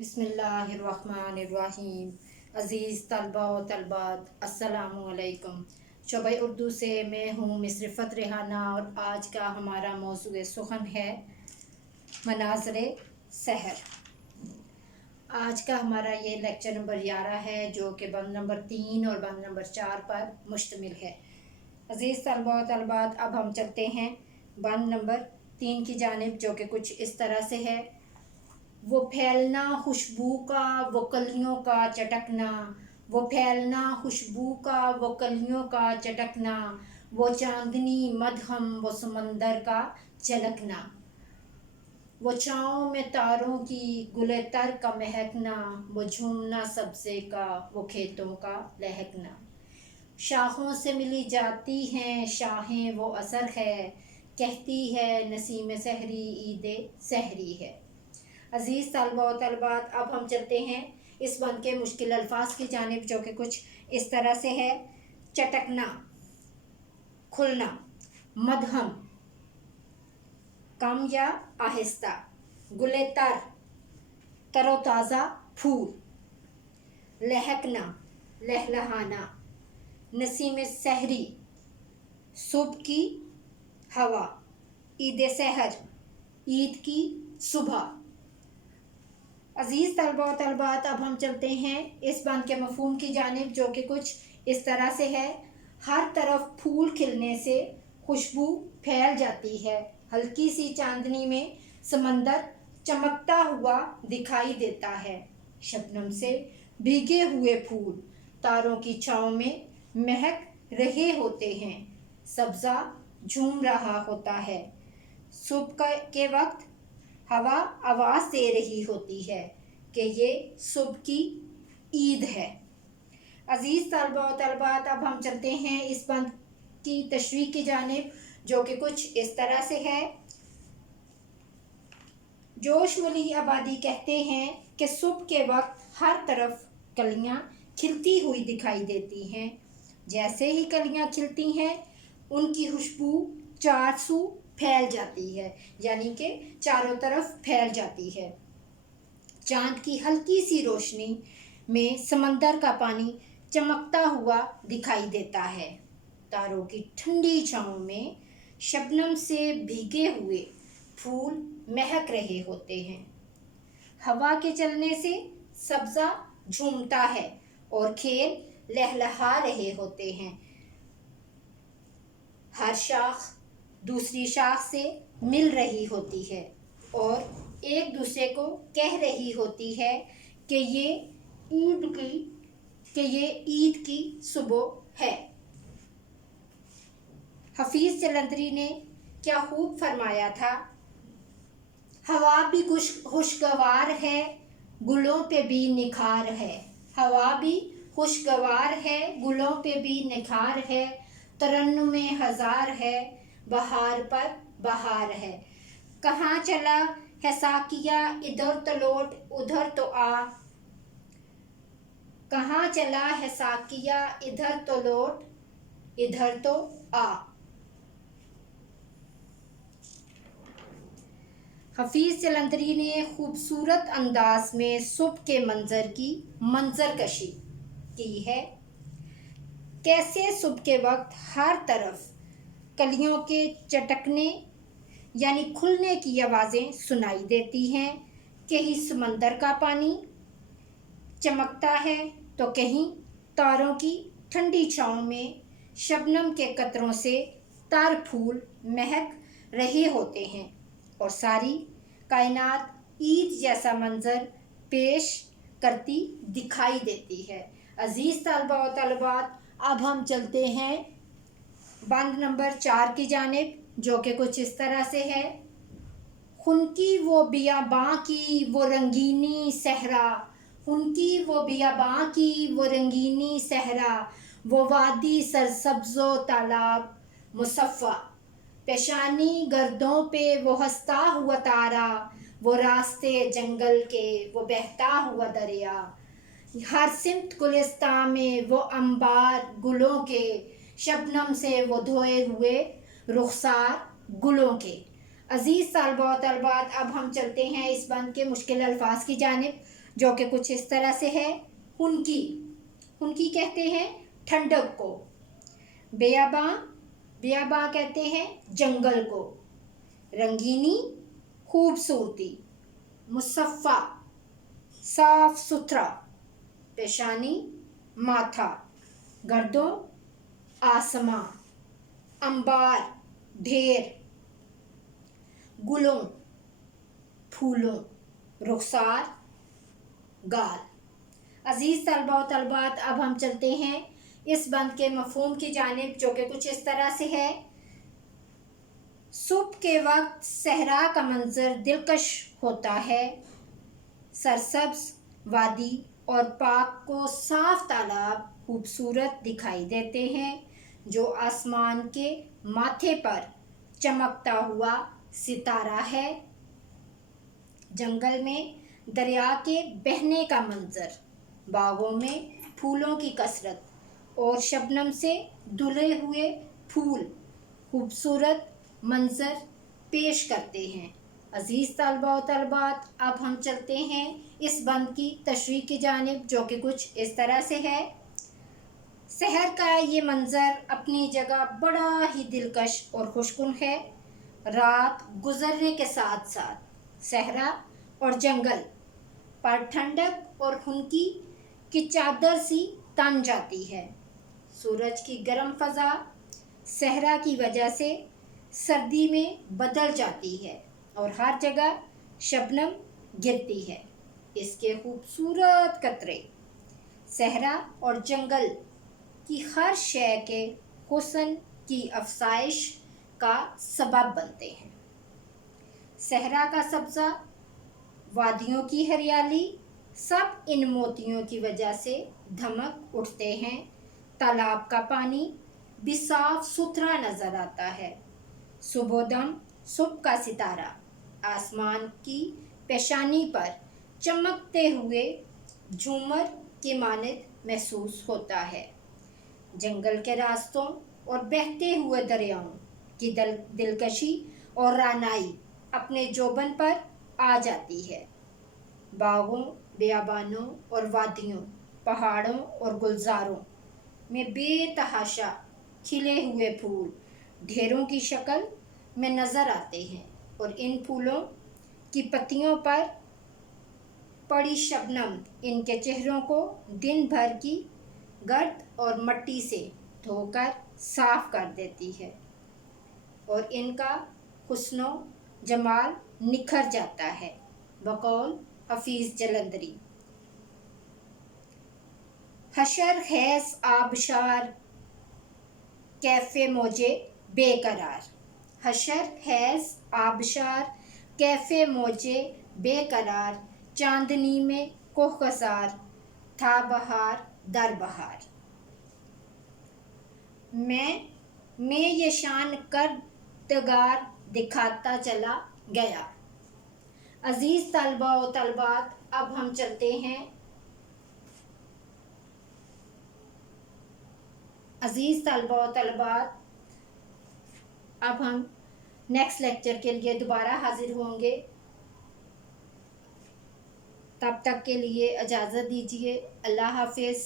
बिस्मिल्लाहिर्रहमानिर्रहीम। अज़ीज़ तलबा व तलबात, अस्सलामुअलैकुम। शोबा उर्दू से मैं हूँ मिसरफ़त रेहाना और आज का हमारा मौज़ूए सुख़न है मनाज़रे सहर। आज का हमारा ये लेक्चर नंबर 11 है जो कि बंद नंबर 3 और बंद नंबर 4 पर मुश्तमिल है। अज़ीज़ तलबा व तलबात, अब हम चलते हैं बंद नंबर 3 की जानिब, जो कि कुछ इस तरह से है। वो फैलना खुशबू का, वो कलियों का चटकना, वो फैलना खुशबू का, वो कलियों का चटकना, वो चांदनी मदहम, वो समंदर का झलकना, वो छाँव में तारों की गुले तर का महकना, वो झूमना सब्ज़े का, वो खेतों का लहकना। शाखों से मिली जाती हैं शाहें, वो असर है, कहती है नसीम सहरी ईद सहरी है। अज़ीज़ तलबा व तलबात, अब हम चलते हैं इस बंद के मुश्किल अल्फाज की जानिब, जो कि कुछ इस तरह से है। चटकना, खुलना, मदहम, कम या आहिस्ता, गुले तर, तरोताज़ा फूल, लहकना, लहलहाना, नसीम सहरी, सुबह की हवा, ईद सहर, ईद की सुबह। अज़ीज़ तलबा व तलबात, अब हम चलते हैं इस बंद के मफ़हूम की जानिब, जो कि कुछ इस तरह से है। हर तरफ फूल खिलने से खुशबू फैल जाती है, हल्की सी चांदनी में समंदर चमकता हुआ दिखाई देता है, शबनम से भीगे हुए फूल तारों की छाँव में महक रहे होते हैं, सब्ज़ा झूम रहा होता है, सुबह के वक्त हवा आवाज़ दे रही होती है कि ये सुबह की ईद है। अज़ीज़ तलबा व तलबात, अब हम चलते हैं इस बंद की तशरीह की जानिब, जो कि कुछ इस तरह से है। जोशमुली आबादी कहते हैं कि सुबह के वक्त हर तरफ कलियां खिलती हुई दिखाई देती हैं। जैसे ही कलियां खिलती हैं उनकी खुशबू चारसू फैल जाती है, यानी कि चारों तरफ फैल जाती है। चांद की हल्की सी रोशनी में समंदर का पानी चमकता हुआ दिखाई देता है, तारों की ठंडी छाँव में शबनम से भीगे हुए फूल महक रहे होते हैं, हवा के चलने से सब्ज़ा झूमता है और खेल लहलहा रहे होते हैं, हर शाख दूसरी शाख से मिल रही होती है और एक दूसरे को कह रही होती है कि ये ईद की सुबह है। हफीज़ जलंधरी ने क्या खूब फरमाया था। हवा भी खुशगवार है, गुलों पे भी निखार है, हवा भी खुशगवार है, गुलों पे भी निखार है, तरन्नुमे हज़ार है, बहार पर बहार है। कहाँ चला है साकिया, इधर तो लौट उधर तो आ, कहाँ चला है साकिया, इधर तो लौट इधर तो आ। हफीज़ जलंधरी ने खूबसूरत अंदाज में सुबह के मंज़र की मंजर कशी की है। कैसे सुबह के वक्त हर तरफ कलियों के चटकने यानी खुलने की आवाज़ें सुनाई देती हैं, कहीं समंदर का पानी चमकता है तो कहीं तारों की ठंडी छाँव में शबनम के कतरों से तर फूल महक रहे होते हैं और सारी कायनात ईद जैसा मंजर पेश करती दिखाई देती है। अज़ीज़ तलबा व तलबात, अब हम चलते हैं बंद नंबर 4 की जानिब, जो कि कुछ इस तरह से है। उनकी वो बियाबां की वो रंगीनी सहरा, उनकी वो बियाबां की वो रंगीनी सहरा, वो वादी सरसब्ज़ो तालाब मुसफ़्फ़ा, पेशानी गर्दों पे वो हंसता हुआ तारा, वो रास्ते जंगल के वो बहता हुआ दरिया, हर सिमत गुलिस्तां में वो अंबार गुलों के, शबनम से वो धोए हुए रुखसार गुलों के। अज़ीज़ तलबा व तलबात, अब हम चलते हैं इस बंद के मुश्किल अल्फाज की जानिब, जो कि कुछ इस तरह से है। हुनकी, हुनकी कहते हैं ठंडक को। बेयाबां, बेयाबां कहते हैं जंगल को। रंगीनी, खूबसूरती। मुसफ़्फ़ा, साफ सुथरा। पेशानी, माथा। गर्दों, आसमां। अंबार, ढेर। गुलों, फूलों। रुखसार, गाल। अजीज़ तलबा व तलबात, अब हम चलते हैं इस बंद के मफ़हूम की जानिब, जो कि कुछ इस तरह से है। सुबह के वक्त सहरा का मंजर दिलकश होता है। सरसब्ज वादी और पाक को साफ तालाब खूबसूरत दिखाई देते हैं, जो आसमान के माथे पर चमकता हुआ सितारा है। जंगल में दरिया के बहने का मंजर, बागों में फूलों की कसरत और शबनम से धुले हुए फूल खूबसूरत मंजर पेश करते हैं। अज़ीज़ तलबा व तलबात, अब हम चलते हैं इस बंद की तशरीह की जानिब, जो कि कुछ इस तरह से है। शहर का ये मंज़र अपनी जगह बड़ा ही दिलकश और खुशकुन है। रात गुजरने के साथ साथ सहरा और जंगल पर ठंडक और खुनकी की चादर सी तन जाती है। सूरज की गर्म फ़ज़ा सहरा की वजह से सर्दी में बदल जाती है और हर जगह शबनम गिरती है। इसके खूबसूरत कतरे सहरा और जंगल की हर शय के हुस्न की अफसाइश का सबब बनते हैं। सहरा का सब्ज़ा, वादियों की हरियाली, सब इन मोतियों की वजह से धमक उठते हैं। तालाब का पानी भी साफ सुथरा नज़र आता है। सुबोदम, सुबह का सितारा आसमान की पेशानी पर चमकते हुए झूमर की मानद महसूस होता है। जंगल के रास्तों और बहते हुए दरियाओं की दिलकशी और रानाई अपने जोबन पर आ जाती है। बागों, बेयाबानों और वादियों, पहाड़ों और गुलजारों में बेतहाशा खिले हुए फूल ढेरों की शक्ल में नज़र आते हैं और इन फूलों की पत्तियों पर पड़ी शबनम इनके चेहरों को दिन भर की गर्द और मट्टी से धोकर साफ कर देती है और इनका हुस्नो जमाल निखर जाता है। बकौल हफीज़ जलंधरी। हशर खैस आबशार कैफ़े मौजे बेकरार। हशर खैस आबशार कैफ़े मौजे बेकरार, चांदनी में कोहकसार था बहार दर बहार। मैं ये शान करदगार दिखाता चला गया। अज़ीज़ तलबा व तलबात, अब हम चलते हैं अज़ीज़ तलबा व तलबात, अब हम नेक्स्ट लेक्चर के लिए दोबारा हाज़िर होंगे। तब तक के लिए इजाज़त दीजिए। अल्लाह हाफ़िज़।